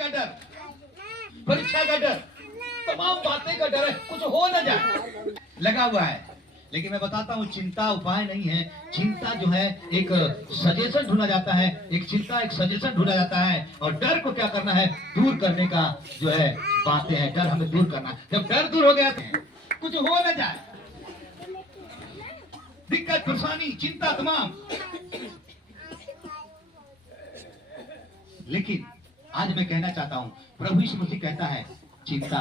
का डर, परीक्षा का डर, तमाम बातें का डर है, कुछ हो न जाए लगा हुआ है। लेकिन मैं बताता हूँ चिंता उपाय नहीं है। चिंता जो है एक सजेशन ढूंढा जाता है, एक सजेशन ढूंढा जाता है। और डर को क्या करना है, दूर करने का जो है बातें हैं, डर हमें दूर करना है। जब डर दूर हो गया तो कुछ हो न जाए, दिक्कत परेशानी चिंता तमाम। लेकिन आज मैं कहना चाहता हूं, प्रभु यीशु मसीह कहता है चिंता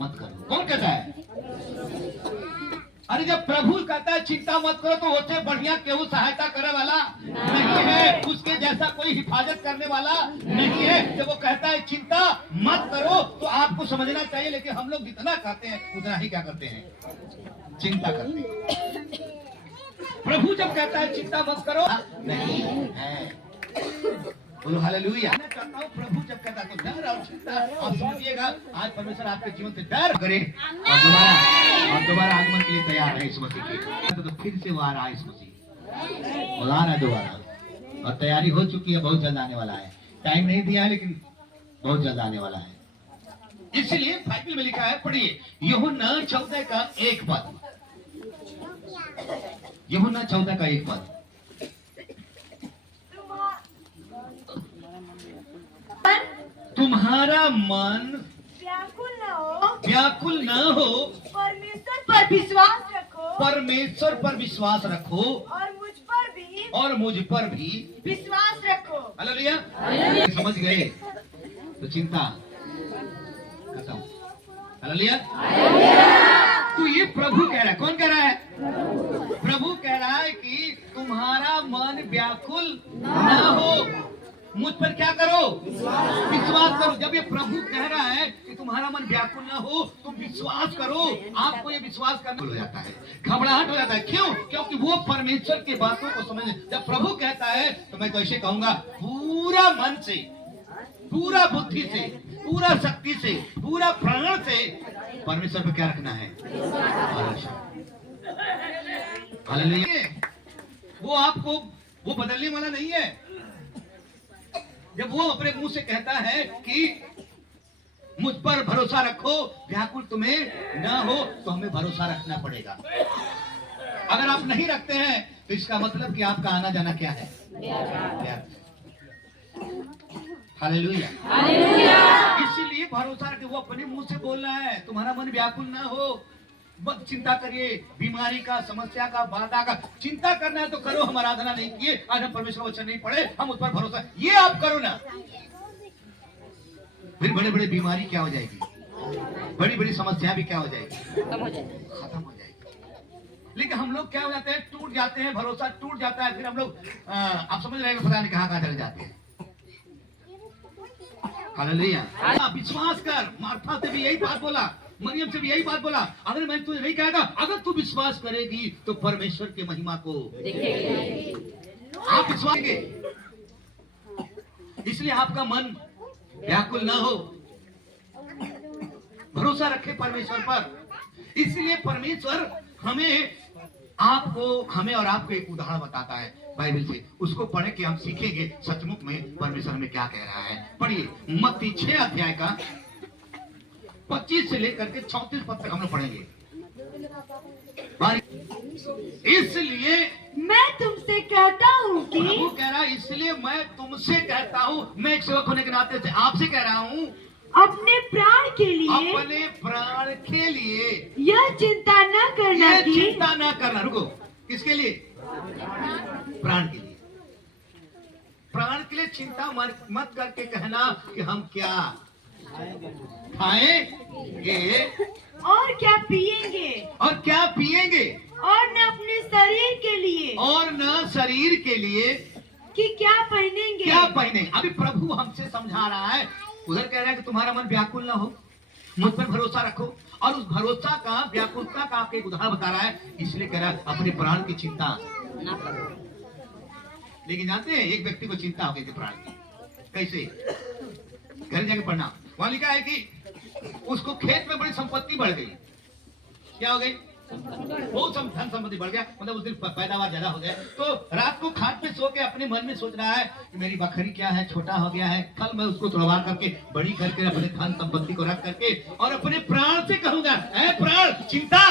मत करो। कौन कहता है? अरे जब प्रभु कहता है चिंता मत करो, तो उससे बढ़िया केहू सहायता करने वाला नहीं है, उसके जैसा कोई हिफाजत करने वाला नहीं है। जब वो कहता है चिंता मत करो, तो आपको समझना चाहिए। लेकिन हम लोग जितना कहते हैं उतना ही क्या करते हैं, चिंता करते हैं। प्रभु जब कहता है चिंता मत करो नहीं है। बोलो हालेलुया। मैं चाहता हूँ प्रभु जब कहता है तो डर और चिंता, आप समझिएगा आज परमेश्वर आपके जीवन से डर करे और दोबारा आगमन के लिए तैयार है इस मसीह की। तो फिर से वो आ रहा है इस मसीह, वो आ रहा है दोबारा, और तैयारी हो चुकी है, बहुत जल्द आने वाला है। टाइम नहीं दिया है लेकिन बहुत जल्द आने वाला है। इसलिए बाइबल में लिखा है, पढ़िए यूहन्ना 14 का 1 पद, यूहन्ना 14 का 1 पद। तुम्हारा मन व्याकुल न हो, परमेश्वर पर विश्वास रखो, परमेश्वर पर विश्वास रखो, और मुझ पर भी विश्वास रखो। हालेलुया। समझ गए तो चिंता खत्म। हालेलुया। तो ये प्रभु कह रहा है, कौन कह रहा है? प्रभु कह रहा है कि तुम्हारा मन व्याकुल न हो, मुझ पर क्या करो, विश्वास करो। जब ये प्रभु कह रहा है कि तुम्हारा मन व्याकुल न हो, तुम विश्वास करो, आपको ये विश्वास करना हो जाता है, घबराहट हो जाता है। क्यों? क्योंकि वो परमेश्वर की बातों को समझ। जब प्रभु कहता है तो मैं तो ऐसे कहूंगा, पूरा मन से, पूरा बुद्धि से, पूरा शक्ति से, पूरा प्राण से परमेश्वर पर क्या रखना है, हालेलुया। वो आपको वो बदलने वाला नहीं है। जब वो अपने मुंह से कहता है कि मुझ पर भरोसा रखो, व्याकुल तुम्हें न हो, तो हमें भरोसा रखना पड़ेगा। अगर आप नहीं रखते हैं तो इसका मतलब कि आपका आना जाना क्या है, हालेलुया। इसीलिए भरोसा रखे। वो अपने मुंह से बोल रहा है तुम्हारा मन व्याकुल ना हो, मत चिंता करिए। बीमारी का, समस्या का, बाधा का चिंता करना है तो करो। हम आराधना नहीं किए, आज हम परमेश्वर वचन नहीं पढ़े, हम उस पर भरोसा, ये आप करो ना, फिर बड़े बड़े बीमारी क्या हो जाएगी, बड़ी बड़ी समस्या भी क्या हो जाएगी, खत्म हो जाएगी। लेकिन हम लोग क्या हो जाते हैं, टूट जाते हैं, भरोसा टूट जाता है। फिर हम लोग आप समझ रहे हैं, पता नहीं कहाँ चले जाते हैं। हालेलुया। विश्वास कर। मार्था से भी यही बात बोला, मरियम से भी यही बात बोला। अगर मैं तुझे नहीं कहेगा, अगर तू विश्वास करेगी तो परमेश्वर की महिमा को देखेगी। आप विश्वास करेंगे, इसलिए आपका मन व्याकुल ना हो, भरोसा रखे परमेश्वर पर। इसलिए परमेश्वर हमें और आपको एक उदाहरण बताता है बाइबल से, उसको पढ़े कि हम सीखेंगे सचमुच में परमेश्वर हमें क्या कह रहा है। पढ़िए मत्ती 6 अध्याय का 25 से लेकर के 34 पद तक हम लोग पढ़ेंगे। इसलिए मैं तुमसे कहता हूँ कि, प्रभु कह रहा है इसलिए मैं तुमसे कहता हूँ, मैं एक सेवक होने के नाते से आपसे कह रहा हूँ, अपने प्राण के लिए, अपने प्राण के लिए यह चिंता न करना, ये चिंता न करना। रुको, किसके लिए? प्राण के लिए। प्राण के लिए चिंता मत करके कहना कि हम क्या खाएंगे और क्या पिएंगे, और क्या पिएंगे, और न अपने शरीर के लिए, और न शरीर के लिए कि क्या पहनेंगे, क्या पहने। अभी प्रभु हमसे समझा रहा है, उधर कह रहा है कि तुम्हारा मन व्याकुल ना हो, मुझ पर भरोसा रखो। और उस भरोसा का, व्याकुलता का आपको एक उदाहरण बता रहा है, इसलिए कह रहा है अपने प्राण की चिंता ना करो। लेकिन जानते हैं एक व्यक्ति को चिंता हो गई थी प्राण की, कैसे? घर जाके पढ़ना, वहां लिखा है कि उसको खेत में बड़ी संपत्ति बढ़ गई। क्या हो गई? बहुत धन संपत्ति बढ़ गया, मतलब उस दिन पैदावार ज्यादा हो गया, तो रात को खाट पे सो के अपने मन में सोच रहा है कि मेरी बकरी क्या है, छोटा हो गया है, कल मैं उसको तोड़वा करके बड़ी करके अपने धन संपत्ति को रख करके और अपने प्राण से कहूंगा, ऐ प्राण चिंता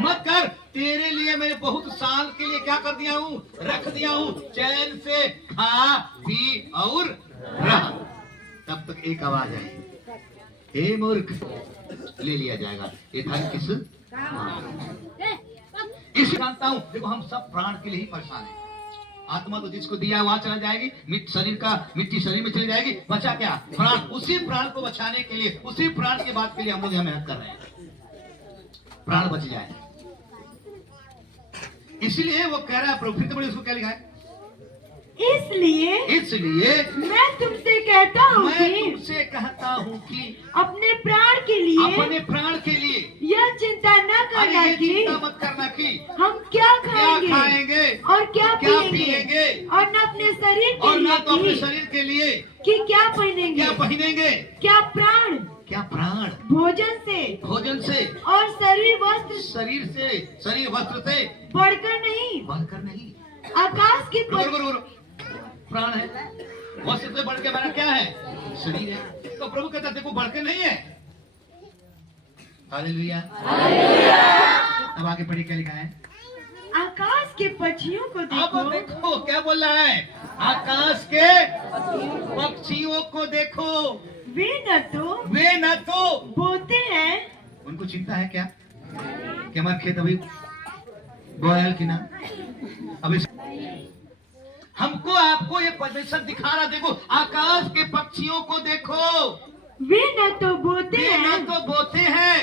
मत कर, तेरे लिए मैं बहुत साल के लिए क्या कर दिया हूँ, रख दिया हूँ, चैन से खा पी और रह। तब तक एक आवाज आई, हे मूर्ख, ले लिया जाएगा ये धन किस इस जानता हूं। देखो हम सब प्राण के लिए ही परेशान हैं। आत्मा तो जिसको दिया वहां चला जाएगी, मिट्टी शरीर में चली जाएगी, बचा क्या प्राण। उसी प्राण को बचाने के लिए, उसी प्राण के बाद के लिए हम लोग यहाँ मेहनत कर रहे हैं, प्राण बच जाए। इसलिए वो कह रहा है, प्रभु फिर तो बड़ी उसको क्या लिखा है, इसलिए मैं तुमसे कहता हूँ कि अपने प्राण के लिए यह चिंता न करना ये कि चिंता मत करना कि हम क्या खाएंगे और क्या पिएंगे और न अपने शरीर के लिए कि क्या पहनेंगे क्या प्राण भोजन से और शरीर वस्त्र से बढ़कर नहीं आकाश की प्राण है, वस्त्र से बढ़ के बना क्या है, शरीर है। तो प्रभु कहता देखो बढ़ के नहीं है। हालेलुया। अब आगे पढ़िए क्या लिखा है, आकाश के पक्षियों को देखो। अब देखो क्या बोल रहा है, आकाश के पक्षियों को देखो, वे न तो बोते हैं, उनको चिंता है क्या कि हमारे खेत अभी बोया कि ना। अभी हमको आपको ये परमेश्वर दिखा रहा, देखो आकाश के पक्षियों को देखो, वे न तो बोते हैं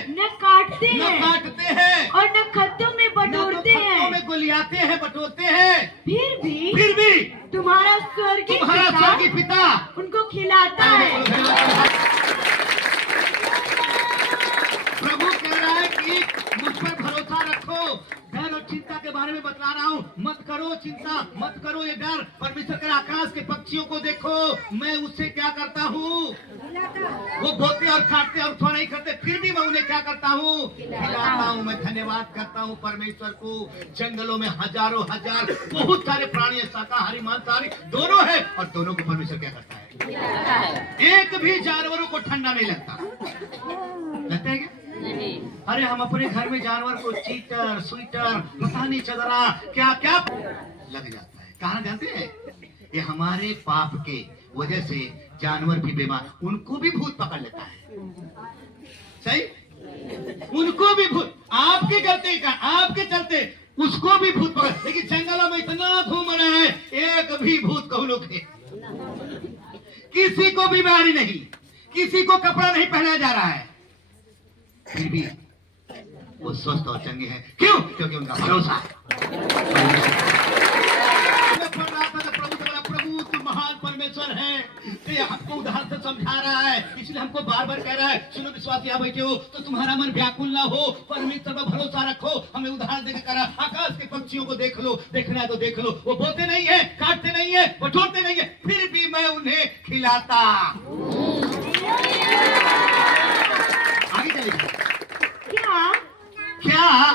न काटते हैं और न खत्तों में गोलियाते हैं बटोरते हैं, फिर भी तुम्हारा स्वर्गीय पिता उनको खिलाता है। प्रभु कह रहा है कि मुझ पर भरोसा रखो, डर और चिंता के बारे में बतला रहा हूँ, मत करो चिंता, मत करो ये डर। परमेश्वर कर आकाश के पक्षियों को देखो, मैं उससे क्या करता हूँ, वो बोते और काटते और थोड़ा नहीं करते, फिर भी मैं उन्हें क्या करता हूँ, खिलाता हूँ। मैं धन्यवाद करता हूँ परमेश्वर को। जंगलों में हजारों बहुत सारे प्राणी, शाकाहारी मांसाहारी दोनों है, और दोनों को परमेश्वर क्या करता है, एक भी जानवरों को ठंडा नहीं लगता है क्या? अरे हम अपने घर में जानवर को चीटर स्वीटर पता नहीं चदरा क्या क्या लग जाता है। कहाँ जानते हैं, ये हमारे पाप के वजह से जानवर भी बीमार, उनको भी भूत पकड़ लेता है। सही, उनको भी भूत, आपके गलती का, आपके चलते उसको भी भूत पकड़। लेकिन जंगलों में इतना घूम रहे हैं, एक भी भूत कहूँ के, किसी को बीमारी नहीं, किसी को कपड़ा नहीं पहनाया जा रहा है, फिर भी वो स्वस्थ और चंगे हैं। क्यों? क्योंकि उनका भरोसा है। प्रभु तू महान परमेश्वर है, ये हमको उदाहरण से समझा रहा है, इसलिए हमको बार बार कह रहा है, सुनो विश्वासी यहाँ बैठे हो तो तुम्हारा मन व्याकुल ना हो, परमेश्वर पर भरोसा रखो। हमें उदाहरण देकर करा, आकाश के पक्षियों को देख लो, देखना है तो देख लो, वो बोते नहीं है, काटते नहीं है, बटोरते नहीं है, फिर भी मैं उन्हें खिलाता। क्या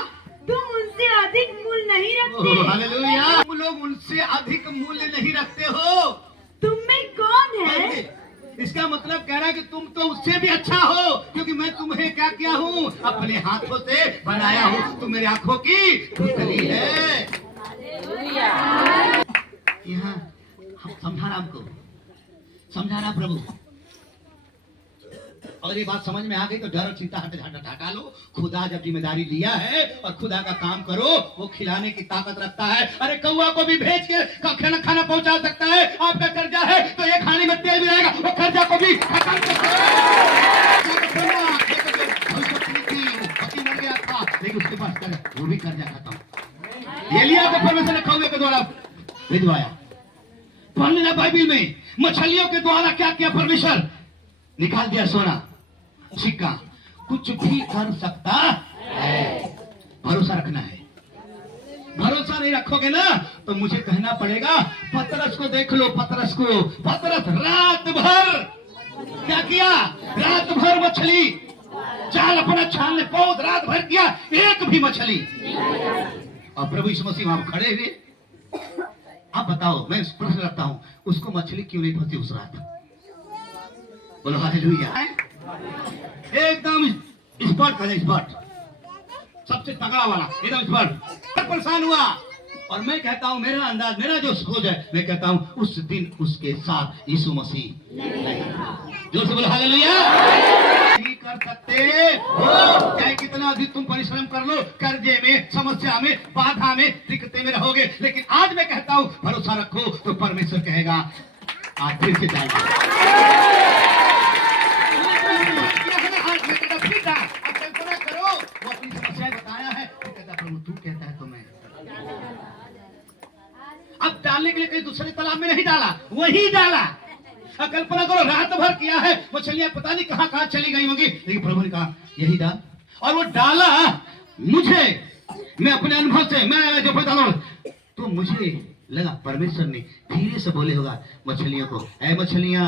तुम उनसे अधिक मूल्य नहीं रखते? हालेलुया। तुम लोग उनसे अधिक मूल्य नहीं रखते हो। तुम में कौन है? इसका मतलब कह रहा है कि तुम तो उससे भी अच्छा हो, क्योंकि मैं तुम्हें क्या किया हूँ, अपने हाथों से बनाया हूँ। तुम मेरी आंखों की पुतली है। यहाँ समझाना, हमको समझाना प्रभु। अगर ये बात समझ में आ गई तो डर और चिंता हटा लो। खुदा जब जिम्मेदारी लिया है और खुदा का काम करो, वो खिलाने की ताकत रखता है। अरे कौवा को भी भेज के खाना पहुंचा सकता है। आपका कर्जा है तो ये खाने में तेल भी रहेगा, वो कर्जा को भी खत्म कर मर गया था, लेकिन उसके पास वो भी कर्जा खत्म। ये लिया तो परमेश्वर ने कौवे के द्वारा भिजवाया। पढ़ लेना बाइबल में, मछलियों के द्वारा क्या किया परमेश्वर, निकाल दिया सोना सिक्का। कुछ भी कर सकता है, भरोसा रखना है। भरोसा नहीं रखोगे ना तो मुझे कहना पड़ेगा। पतरस को देख लो, पतरस रात भर क्या किया, रात भर मछली जाल अपना छानने पौध रात भर किया, एक भी मछली। और प्रभु यीशु मसीह वहां खड़े हुए। आप बताओ, मैं प्रश्न रखता हूं, उसको मछली क्यों नहीं फंसी उस रात? बोलो हालेलुया। एकदम स्पॉट का स्पॉट, सबसे तगड़ा वाला एकदम स्पॉट। परेशान हुआ। और मैं कहता हूं, मेरा अंदाज, मेरा जो सोच है, मैं कहता हूं उस दिन उसके साथ यीशु मसीह नहीं। जोर से बोलो हालेलुया। नहीं कर सकते हो, चाहे कितना भी तुम परिश्रम कर लो, कर्जे में, समस्या में, बाधा में, दिक्कतें में रहोगे, लेकिन आज मैं कहता हूं भरोसा रखो तो परमेश्वर कहेगा आज फिर से जाएगा। करो, वो अपनी समस्याएं बताया है, कहता प्रभु तू कहता है तो मैं। अब डालने के लिए कहीं दूसरे तालाब में नहीं डाला, वही डाला। कल्पना करो, रात भर किया है, मछलियां पता नहीं कहां कहां चली गई होंगी, लेकिन प्रभु ने कहा यही डाल। और वो डाला। मुझे, मैं अपने अनुभव से, मैं जो बता रहा हूं, तो मुझे लगा परमेश्वर ने धीरे से बोले होगा मछलियों को, ऐ मछलियां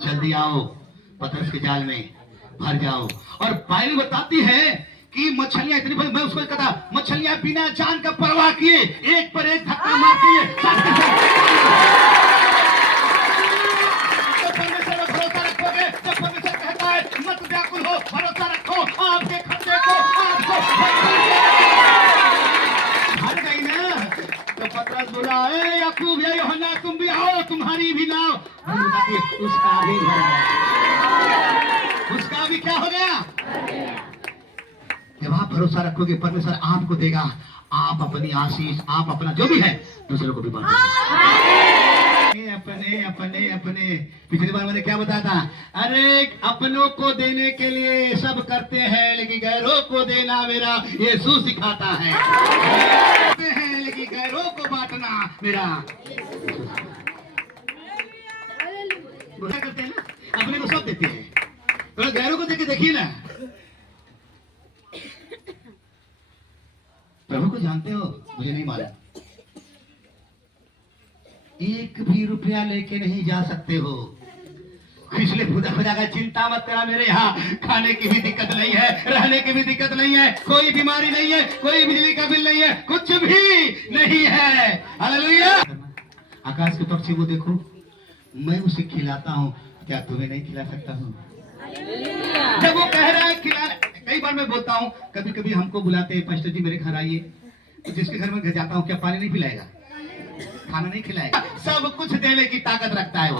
जल्दी आओ, पतरस के जाल में भर जाओ। और बाइबल बताती है कि मछलियां इतनी बड़ी, मैं उसको कहता मछलियां बिना जान का परवाह किए एक पर एक धक्का मारती है। तो परमेश्वर पर भरोसा रखोगे, तो परमेश्वर कहता है मत व्याकुल हो, भरोसा रखो, आपके खतरे को आपको भर गई ना। तो पतरस बोला, ए याकूब, या यूहन्ना, तुम भी आओ, तुम्हारी भी लाओ। उसका भी भर गया, उसका भी क्या हो गया? जब आप भरोसा रखोगे परमेश्वर आपको देगा, आप अपनी आशीष, आप अपना जो भी है दूसरों को भी बांटोगे। अपने अपने अपने पिछली बार मैंने क्या बताया था? अरे अपनों को देने के लिए सब करते हैं, लेकिन गैरों को देना मेरा यीशु सिखाता है। करते हैं लेकिन गैरों को बांटना मेरा। करते हैं ना, अपने को सब देते हैं, तो गैरों को देके देखिए ना। प्रभु को जानते हो? मुझे नहीं मालूम। एक भी रुपया लेके नहीं जा सकते हो, इसलिए खुदा खुदा का चिंता मत करा। मेरे यहाँ खाने की भी दिक्कत नहीं है, रहने की भी दिक्कत नहीं है, कोई बीमारी नहीं है, कोई बिजली का बिल नहीं है, कुछ भी नहीं है। हालेलुया। आकाश के पक्षी को देखो, मैं उसे खिलाता हूँ, क्या तुम्हें नहीं खिला सकता हूँ? जब वो कह रहा है खिला, कई बार मैं बोलता हूँ, कभी कभी हमको बुलाते हैं, पास्टर जी मेरे घर आइए, तो जिसके घर में घर जाता हूँ, क्या पानी नहीं पिलाएगा, खाना नहीं खिलाएगा? सब कुछ देने की ताकत रखता है वो।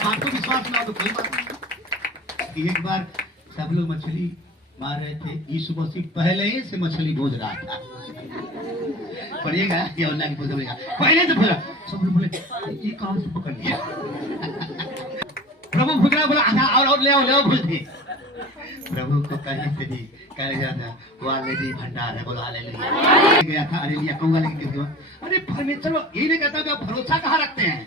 आपको विश्वास ना तो कोई बात नहीं। एक बार सब लोग मछली मार रहे थे, यीशु मसीह पहले ही से मछली भूज रहा था। पढ़िएगा या अल्लाह की पूजा, पहले से बोला, सब लोग बोले ये कहां से पकड़ लिया? प्रभु भूज रहा, बोला आधा और ले आओ भूज दे। प्रभु को कहीं से भी कह जाता वो ऑलरेडी भंडार है। बोलो हालेलुया। गया था, अरे लिया कहूंगा, लेकिन किसी को अरे परमेश्वर ये नहीं कहता कि आप भरोसा कहाँ रखते हैं?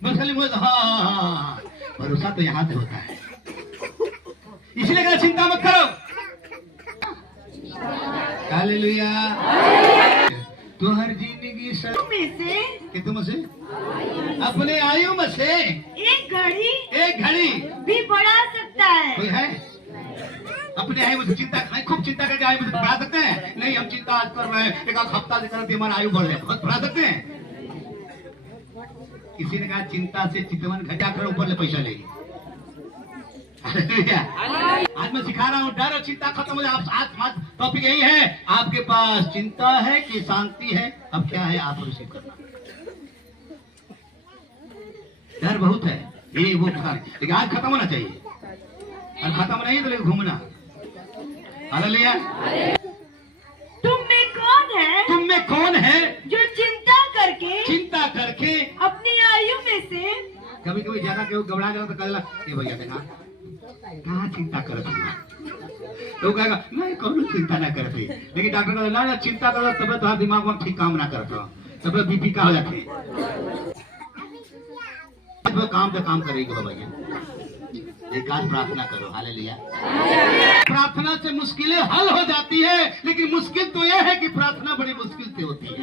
मछली बोले हाँ, भरोसा तो यहाँ से होता है, इसलिए कहा चिंता मत करो। हालेलुया। तो हर जिंदगी में से कि तुम से अपने आयु में से एक घड़ी भी बढ़ा सकता है। कोई है अपने आयु में चिंता, खूब चिंता करके आयु में बढ़ा सकते हैं? नहीं, हम चिंता आज कर रहे हैं, एक हफ्ता से करते हमारा आयु बढ़ जाए, बहुत बढ़ा सकते हैं? किसी ने कहा चिंता से चितवन घटा कर ऊपर ले पैसा ले। आज मैं सिखा रहा हूँ, डर और चिंता खत्म हो जाए। आज टॉपिक यही है, आपके पास चिंता है कि शांति है? अब क्या है, आप रिसीव करना। डर बहुत है, ये वो लेकिन आज खत्म होना चाहिए, और खत्म नहीं तो लेकिन घूमना। हालेलुया। तुम में कौन है जो चिंता करके अपनी आयु में से कभी कभी ज्यादा केहू घबरा जाता तो कहला ये भैया देखा कहाँ चिंता करत तो कहेगा नहीं कौन चिंता ना करते, लेकिन डॉक्टर कहता ना चिंता करो तब तुम्हारा दिमाग में ठीक काम ना करता, तब बीपी का हो जाते। काम पे काम करेगी भैया, एक आज प्रार्थना करो। हालेलुया। प्रार्थना से मुश्किलें हल हो जाती है, लेकिन मुश्किल तो यह है कि प्रार्थना बड़ी मुश्किल से होती है।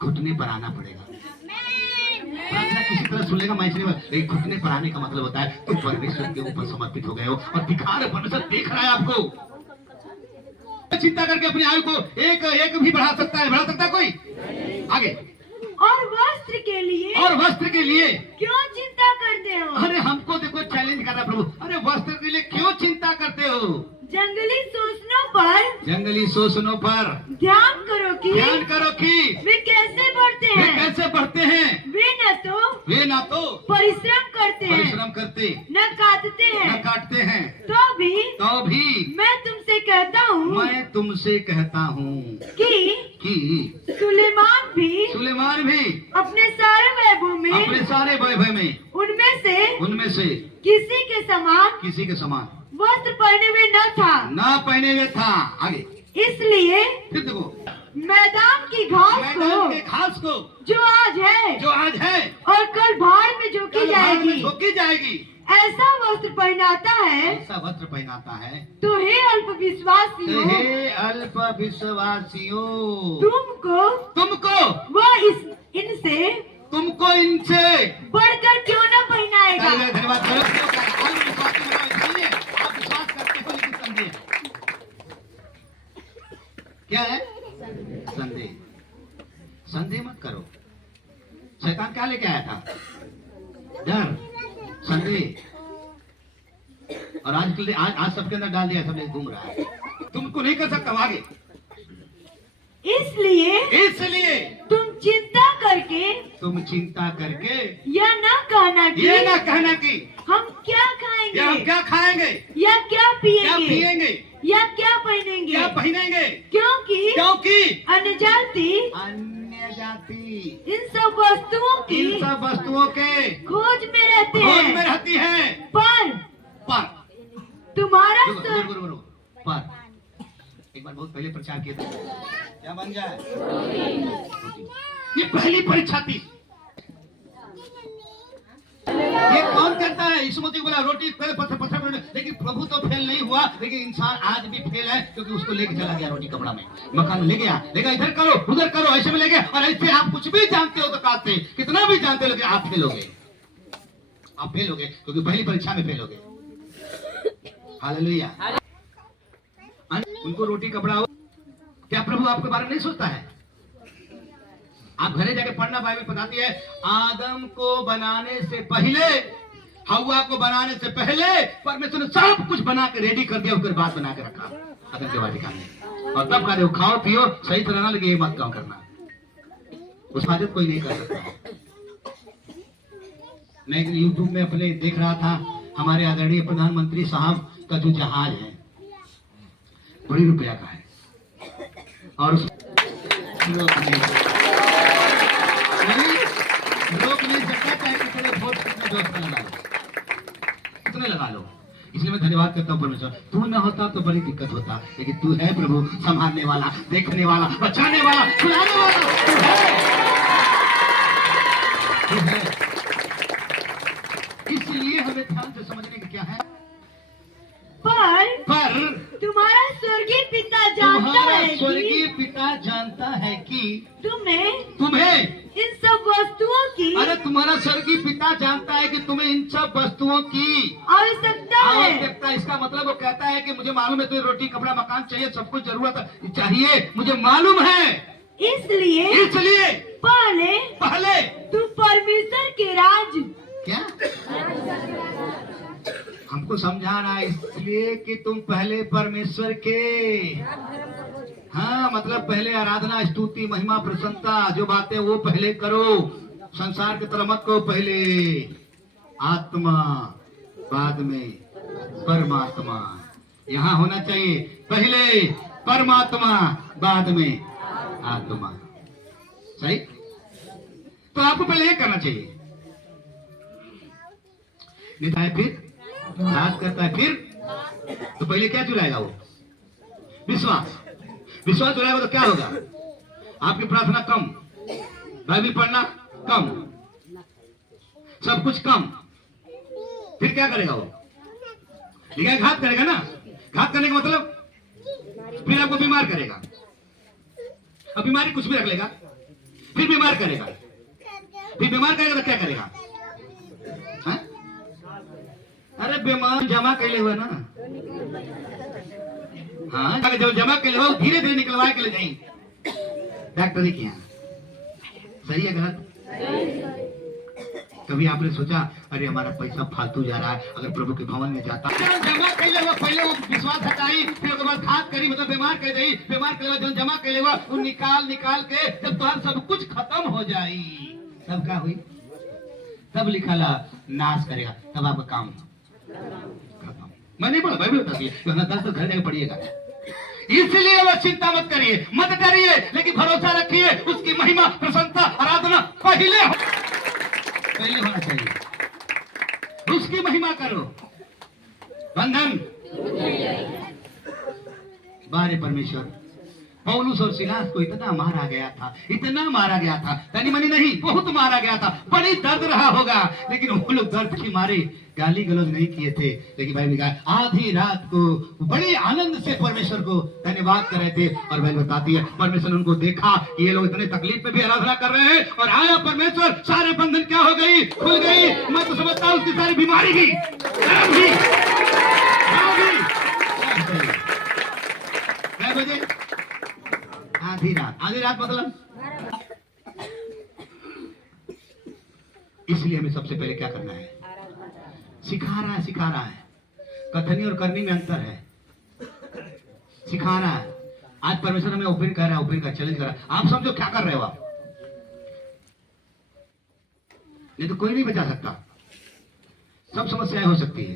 घुटने पर आना पड़ेगा। प्रार्थना किसी तरह सुन लेगा, मैं इसलिए लेकिन घुटने पर आने का मतलब होता है तुम परमेश्वर के ऊपर समर्पित हो गए हो और दिखा रहे परमेश्वर देख रहा है आपको। चिंता करके अपनी आयु को एक भी बढ़ा सकता है कोई? आगे। और वस्त्र के लिए क्यों चिंता करते हो? अरे हमको देखो चैलेंज कर रहा प्रभु, अरे वस्त्र के लिए क्यों चिंता करते हो? जंगली शोषणों पर ध्यान करो कि वे कैसे बढ़ते हैं। वे न तो परिश्रम करते न काटते हैं। तो भी मैं तुमसे कहता हूँ कि सुलेमान भी अपने सारे वैभव में उनमें से किसी के समान वस्त्र पहने हुए न था। आगे। इसलिए फिर देखो, मैदान की घास को जो आज है और कल भाड़ में झोंकी जाएगी, ऐसा वस्त्र पहनाता है। तो हे अल्प विश्वासियों, तुमको इनसे बढ़कर क्यों न पहनाएगा। धन्यवाद करो। आप विश्वास करते हो लेकिन संदेह क्या है? संदेह मत करो। शैतान क्या लेके आया था? डर, संदेह, और आज सबके अंदर डाल दिया, सब लोग घूम रहा है। तुमको नहीं कर सकता। आगे। इसलिए तुम चिंता करके यह न कहना कि हम क्या खाएंगे या क्या पिएंगे या क्या पहनेंगे, क्योंकि अन्य जाति इन सब वस्तुओं के खोज में रहती है। पर तुम्हारा पर एक बार बहुत पहले प्रचार किया था, क्या बन जाए? ये पहली परीक्षा थी। ये कौन करता है? यीशु मसीह बोला रोटी पहले पत्थर, लेकिन प्रभु तो फेल नहीं हुआ, लेकिन इंसान आज भी फेल है, क्योंकि उसको लेके चला गया रोटी कपड़ा में, मकान में ले गया, इधर करो उधर करो, ऐसे में ले गया। और ऐसे आप कुछ भी जानते हो तो कहते, कितना भी जानते हो, लेकिन आप फेल हो गए, क्योंकि पहली परीक्षा में फेल हो गए। हालेलुया। उनको रोटी कपड़ा हो, क्या प्रभु आपके बारे में नहीं सोचता है? आप घरे जाके पढ़ना, बाइबल बताती है आदम को बनाने से पहले, हवा को बनाने से पहले परमेश्वर ने सब कुछ बना के रेडी कर दिया, उसके बाद बना के रखा अदम के वाटिका में, और तब कहा खाओ पियो सही तरह ना, लगे ये मत काम करना। उस आदत कोई नहीं कर सकता। मैं यूट्यूब में अपने देख रहा था, हमारे आदरणीय प्रधानमंत्री साहब का जो जहाज है बड़ी रुपया का है, और रोक नहीं सकता, चाहे कितने वोट कितने लगा लो। इसलिए मैं धन्यवाद करता हूँ परमेश्वर, तू न होता तो बड़ी दिक्कत होता, लेकिन तू है प्रभु, संभालने वाला, देखने वाला, बचाने वाला, खिलाने वाला, तू है। इसलिए हमें ध्यान से समझने की क्या है, पर तुम्हारा स्वर्गीय पिता जानता है कि तुम्हें इन सब वस्तुओं की, अरे तुम्हारा स्वर्गीय पिता जानता है कि तुम्हें इन सब वस्तुओं की आवश्यकता है। इसका मतलब वो कहता है कि मुझे मालूम है तुझे रोटी कपड़ा मकान चाहिए, सब कुछ जरूरत चाहिए, मुझे मालूम है। इसलिए पहले तुम परमेश्वर के राज, क्या हमको समझा रहा है, इसलिए कि तुम पहले परमेश्वर के, हाँ मतलब पहले आराधना स्तुति महिमा प्रसन्नता जो बातें वो पहले करो, संसार की तरफ मत करो, पहले आत्मा बाद में परमात्मा, यहाँ होना चाहिए पहले परमात्मा बाद में आत्मा, सही? तो आपको पहले ये करना चाहिए, निताय फिर राज करता है, फिर तो पहले क्या चुराएगा वो? विश्वास चुराएगा तो क्या होगा? आपकी प्रार्थना कम, बाइबल पढ़ना कम, सब कुछ कम, फिर क्या करेगा वो? ठीक है, घात करेगा ना। घात करने का मतलब फिर आपको बीमार करेगा, अब बीमारी कुछ भी रख लेगा, फिर बीमार करेगा, फिर बीमार करेगा तो क्या करेगा? हाँ? अरे बीमार जमा कर ले हुआ ना, हाँ जो जमा कर ले हुआ धीरे धीरे निकलवा के ले जाएंगे डॉक्टर के यहाँ। सही है गलत? कभी आपने सोचा अरे हमारा पैसा फालतू जा रहा है, अगर प्रभु के भवन में जाता जमा कर ले हुआ, पहले वो विश्वास हटाई, फिर उसके बाद घात करी, मतलब बीमार कर दी, बीमार कर जो जमा कर ले हुआ वो निकाल के जब तुम्हारा सब कुछ खत्म हो जाई तब क्या हुई? तब लिखा ला नाश करेगा, तब आपका काम खत्म। मैं नहीं बोला, बाइबल बताती है, तो दस तो घर जाके पढ़िएगा। इसलिए वो चिंता मत करिए, मत डरिए, लेकिन भरोसा रखिए, उसकी महिमा, प्रसन्नता, आराधना पहले होना चाहिए। उसकी महिमा करो। बंधन बारे परमेश्वर पौलुस और सिलास को इतना मारा गया था, तनी मनी नहीं, बहुत मारा गया था, बड़ी दर्द रहा होगा, लेकिन वो लोग दर्द की मारे गाली गलौज नहीं किए थे। लेकिन भाई कहा आधी रात को बड़े आनंद से परमेश्वर को धन्यवाद कर रहे थे। और भाई बताती है परमेश्वर उनको देखा कि ये लोग इतने तकलीफ में भी आराधना कर रहे हैं, और आया परमेश्वर, सारे बंधन क्या हो गई? खुल गई। मैं तो समझता हूँ उसकी सारी बीमारी भी बजे आधी रात मतलब। इसलिए हमें सबसे पहले क्या करना है? सिखा रहा है। कथनी और करनी में अंतर है। सिखा रहा है। आज परमेश्वर हमें ओपन कर रहा है, ओपन का चैलेंज कर रहा है। आप समझो क्या कर रहे हो आप? नहीं तो कोई नहीं बचा सकता, सब समस्याएं हो सकती है,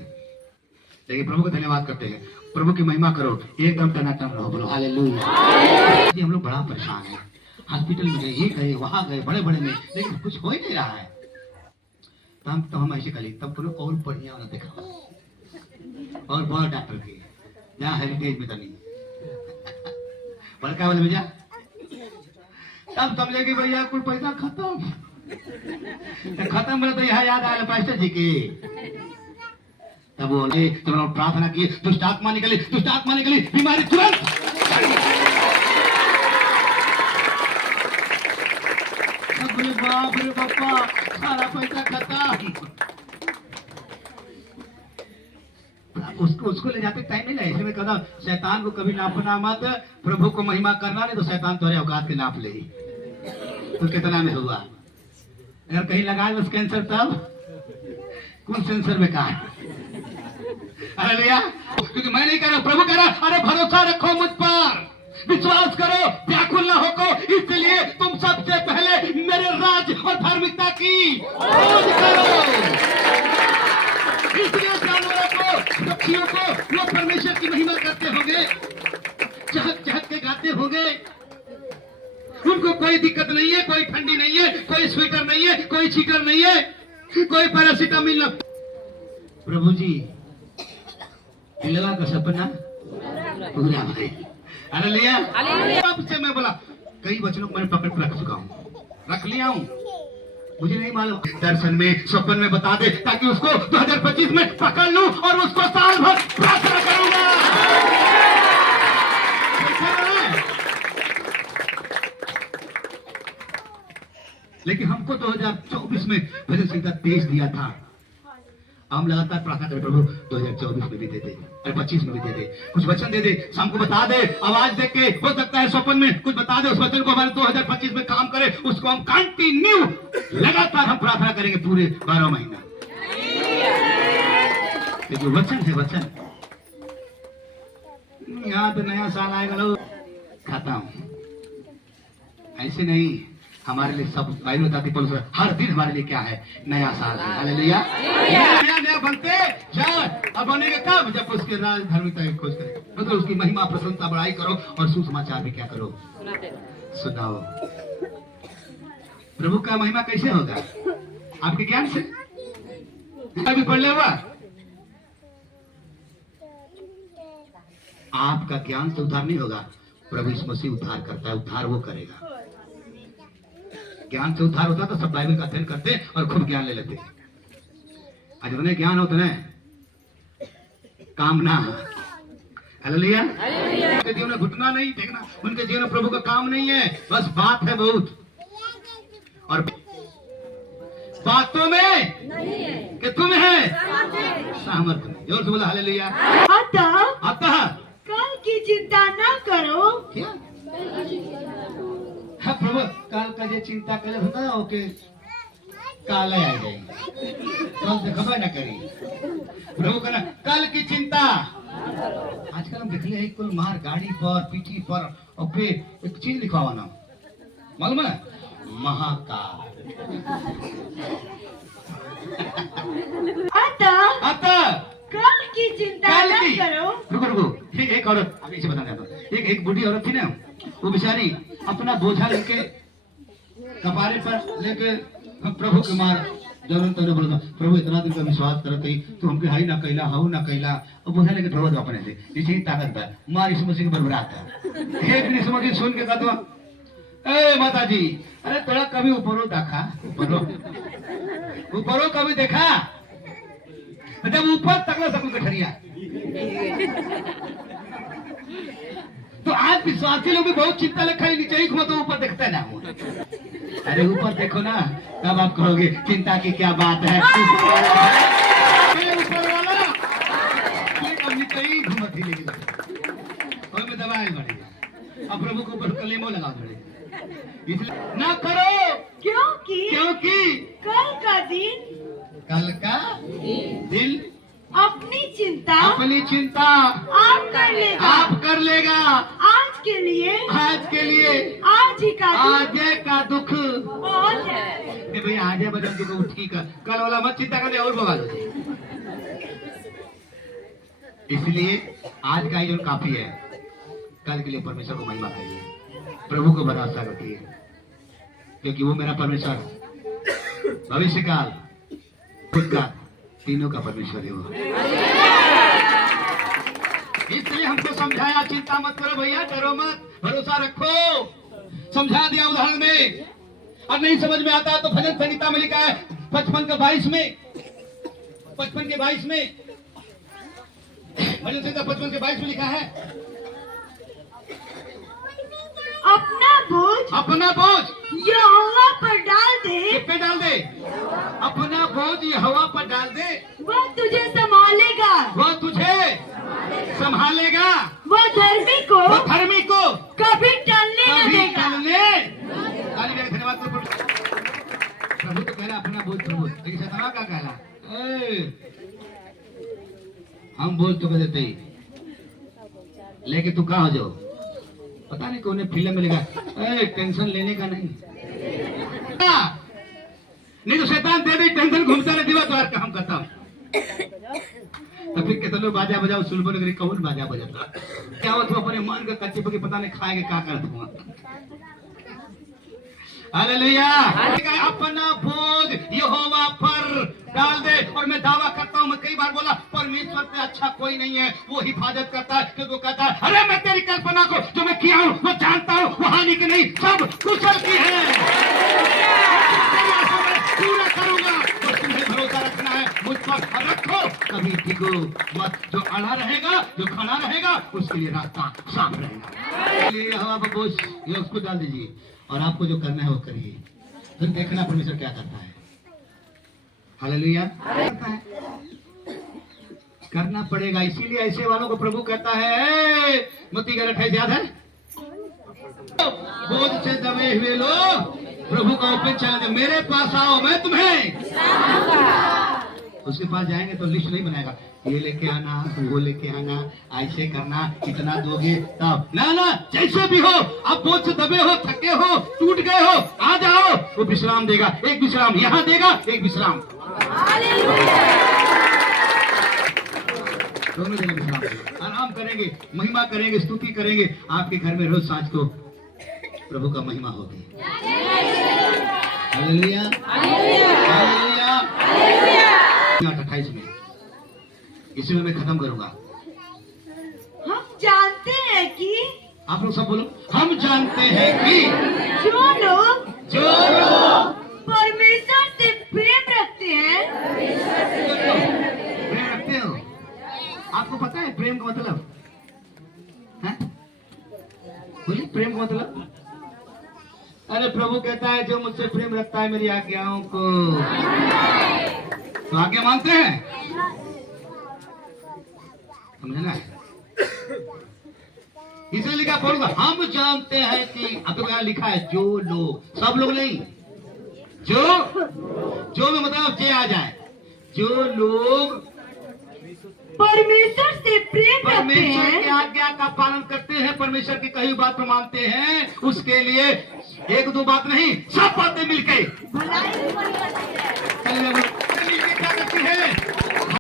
लेकिन प्रभु को धन्यवाद करते हैं। प्रभु की महिमा करो, एकदम टनाटन रहो, बोलो हालेलुया। हम लोग बड़ा परेशान है, हॉस्पिटल में गए, वहां गए, बड़े में, लेकिन कुछ हो ही नहीं रहा है। तो हम ऐसे करें, तब करो और बढ़िया वाला दिखाओ, और बड़ा डॉक्टर की जहाँ हेरिटेज में नहीं बड़का वाले में जा, तब समझेगी भैया कुल पैसा खत्म बोले तो यहाँ याद आया पास्टर जी की। तब बोले तो प्रार्थना की, दुष्ट आत्मा निकली, बीमारी तुरंत। बाप रे बापा, सारा पैसा खत्म। उसको ले जाते टाइम नहीं, ऐसे में कदम शैतान को कभी नापना मत, प्रभु को महिमा करना, नहीं तो शैतान तुम्हारे औकात के नाप ले। तो कितना में हुआ? अगर कहीं लगा बस कैंसर, तब कौन सेंसर में कहा? अरे भैया, क्योंकि मैं नहीं कह रहा, प्रभु कह रहा, अरे भरोसा रखो मुझ पर, विश्वास करो, व्याकुल न होको। इसलिए तुम सबसे पहले मेरे राज और धार्मिकता की खोज करो। इसलिए जानवरों को, पक्षियों को वो परमेश्वर की महिमा करते होंगे, चहक के गाते होंगे। उनको कोई दिक्कत नहीं है, कोई ठंडी नहीं है, कोई स्वेटर नहीं है, कोई चीकर नहीं है, कोई पैरासिटामोल न। प्रभु जी दिलवा का सपना पूरा भाई, हालेलुया। आपसे मैं बोला कई वचनों को मैंने पकड़ कर रख चुका हूँ, रख लिया हूँ, मुझे नहीं मालूम दर्शन में, स्वप्न में बता दे, ताकि उसको 2025 में पकड़ लूं और उसको साल भर प्रार्थना करूंगा। लेकिन हमको 2024 में भजन संहिता 23 दिया था, हम लगातार प्रार्थना करें, प्रभु 2024 में भी दे दे, अरे 25 में भी दे दे, कुछ वचन दे दे, शाम को बता दे, आवाज देख के, हो सकता है स्वप्न में कुछ बता दे, उस वचन को हमारे 2025 में काम करे, उसको हम कंटिन्यू लगातार हम प्रार्थना करेंगे पूरे 12 महीना। ये जो वचन है, वचन यहाँ तो नया साल आएगा, लोग खाता हूं, ऐसे नहीं। हमारे लिए सब बाइबल बताती है, हर दिन हमारे लिए क्या है? नया साल है। हालेलुया। नया बनते जाओ, अब बनेगा कब? जब उसके राज धार्मिकता की खोज करें, मतलब उसकी महिमा, प्रसन्नता, बड़ाई करो, और सुसमाचार भी क्या करो? सुनाओ। प्रभु का महिमा कैसे होगा? आपके ज्ञान से? अभी पढ़ ले हुआ, आपका ज्ञान से उद्धार नहीं होगा। प्रभु यीशु मसीह उद्धार करता है, उद्धार वो करेगा। ज्ञान से उद्धार होता तो सब बाइबल का अध्ययन करते और खूब ज्ञान ले लेते। आज उन्हें ज्ञान हो तो नहीं काम ना। हालेलुया। उनके जीवन में घुटना नहीं देखना, उनके जीवन में प्रभु का काम नहीं है, बस बात है बहुत। और बातों में नहीं कि तुम है सामर्थ्य में। जोर से बोला हालेलुया। अतः कल की चिंता न करो। क्या? हाँ प्रभु, काल का जो चिंता करे होता ओके काले आ गए, कल से खबर न करी। प्रभु कहना कल की चिंता। आजकल हम देख ले कुल मार गाड़ी पर, पीठी पर, और फिर एक चीज लिखा हुआ नाम मालूम है, महाकाल। अतः कल की चिंता न करो। रुको रुको, एक औरत, अभी इसे बताना चाहता हूँ। एक बूढ़ी औरत थी ना, वो बेचारी अपना बोझा लेके कपारे पर लेके प्रभु के मार जरूर तो बोलता, प्रभु इतना दिन का विश्वास करते ही तो हमके हाई ना कैला, हाउ ना कैला, और बोझा लेके प्रभु दो अपने से इसी ताकत है मार इस मसीह के बरबरात है। एक दिन मसीह सुन के कहता, ए माता जी, अरे थोड़ा कभी ऊपरो देखा, ऊपरो कभी देखा, जब ऊपर तकला सकूं कठरिया। तो आज विश्वासी लोग भी बहुत चिंता लिखा है, नीचे ही घूमो तो ऊपर देखता है ना। अरे ऊपर देखो ना, तब आप कहोगे चिंता की क्या बात है। ऊपर वाला अब नीचे ही घूमत ही लेकिन और में दबाए बढ़ेगा। अब प्रभु को ऊपर कलेमो लगा दे, इसलिए ना करो। क्योंकि कल का दिन, कल का दिन अपनी चिंता आप कर लेगा। आज के लिए आज का दुख बहुत है। भाई आज है बदल दुख ठीक है, कल वाला मत चिंता करने और बवाल हो। इसलिए आज का आयोजन काफी है, कल के लिए परमेश्वर को महिमा करिए, प्रभु को भरोसा रखिए, क्योंकि वो मेरा परमेश्वर भविष्य काल भूतकाल तीनों का परमेश्वर है वो। इसलिए हमको समझाया चिंता मत करो भैया, डरो मत, भरोसा रखो। समझा दिया उदाहरण में, और नहीं समझ में आता तो भजन संहिता में लिखा है 55 के 22 में, 55 के 22 में, भजन संहिता 55 के 22 में लिखा है, अपना बोझ यहोवा पर डाल दे। किस पे डाल दे? अपना बोझ यहोवा पर डाल दे, वह तुझे संभालेगा। वो धर्मी को कभी टलने न देगा। धन्यवाद प्रभु तो कह रहा अपना बोझ प्रभु, ऐसा तरा का कहला हम बोझ तो कह देते ही, लेके तू कहा हो जाओ, पता नहीं कौन फिल्म में लिखा टेंशन लेने का नहीं तो शैतान दे दे टेंशन घूमता रहे दिवा द्वार का हम करता हूँ। तो फिर कहते लोग बाजा बजाओ सुलभ नगरी, कौन बाजा बजाता क्या हो, तुम अपने मन का कच्चे पके पता नहीं खाएंगे क्या कर दूंगा। हालेलुया। अपना बोझ यहोवा पर डाल दे, और मैं दावा करता हूँ, मैं कई बार बोला परमेश्वर से अच्छा कोई नहीं है, वो हिफाजत करता है, क्योंकि वो कहता है अरे मैं तेरी कल्पना को जो मैं किया हूँ वो जानता हूँ, वो हानि की नहीं सब कुशल की है, पूरा करूंगा। तो तुम्हें भरोसा रखना है मुझ पर, रखो कभी टिको मत, जो अड़ा रहेगा जो खड़ा रहेगा उसके लिए रास्ता साफ रहेगा। हवा पर बोझ ये उसको डाल दीजिए, और आपको जो करना है वो करिए, फिर देखना परमेश्वर क्या करता है। हालेलुया। करना पड़ेगा, इसीलिए ऐसे वालों को प्रभु कहता है, मत्ती 28 याद है, बोझ से दबे हुए लोग प्रभु का ओपन चैलेंज, मेरे पास आओ मैं तुम्हें। उसके पास जाएंगे तो लिस्ट नहीं बनाएगा, ये लेके आना वो लेके आना, ऐसे करना, कितना दोगे तब, ना जैसे भी हो आप बोझ से दबे हो, थके हो, टूट गए हो, आ जाओ, वो विश्राम देगा। एक विश्राम यहाँ देगा, एक विश्राम दोनों जगह विश्राम देगा। आराम करेंगे, महिमा करेंगे, स्तुति करेंगे, आपके घर में रोज सांझ को प्रभु का महिमा होगी। Hallelujah hallelujah. 28 में इसी में मैं खत्म करूंगा। हम जानते हैं कि, आप लोग सब बोलो, हम जानते हैं कि जो लोग परमेश्वर से प्रेम रखते हो, आपको पता है प्रेम का मतलब है? बोलिए प्रेम का मतलब, अरे प्रभु कहता है जो मुझसे प्रेम रखता है मेरी आज्ञाओं को, तो आज्ञा मानते हैं, समझे ना? इसे लिखा पढ़ूंगा, हम जानते हैं कि अब तो यहाँ लिखा है जो लोग, सब लोग नहीं, जो में मतलब जे आ जाए, जो लोग परमेश्वर से प्रेम रखते परमेश्वर की हैं, आज्ञा का पालन करते हैं, परमेश्वर की कही बात को मानते हैं, उसके लिए एक दो बात नहीं, सब बातें मिलके भलाई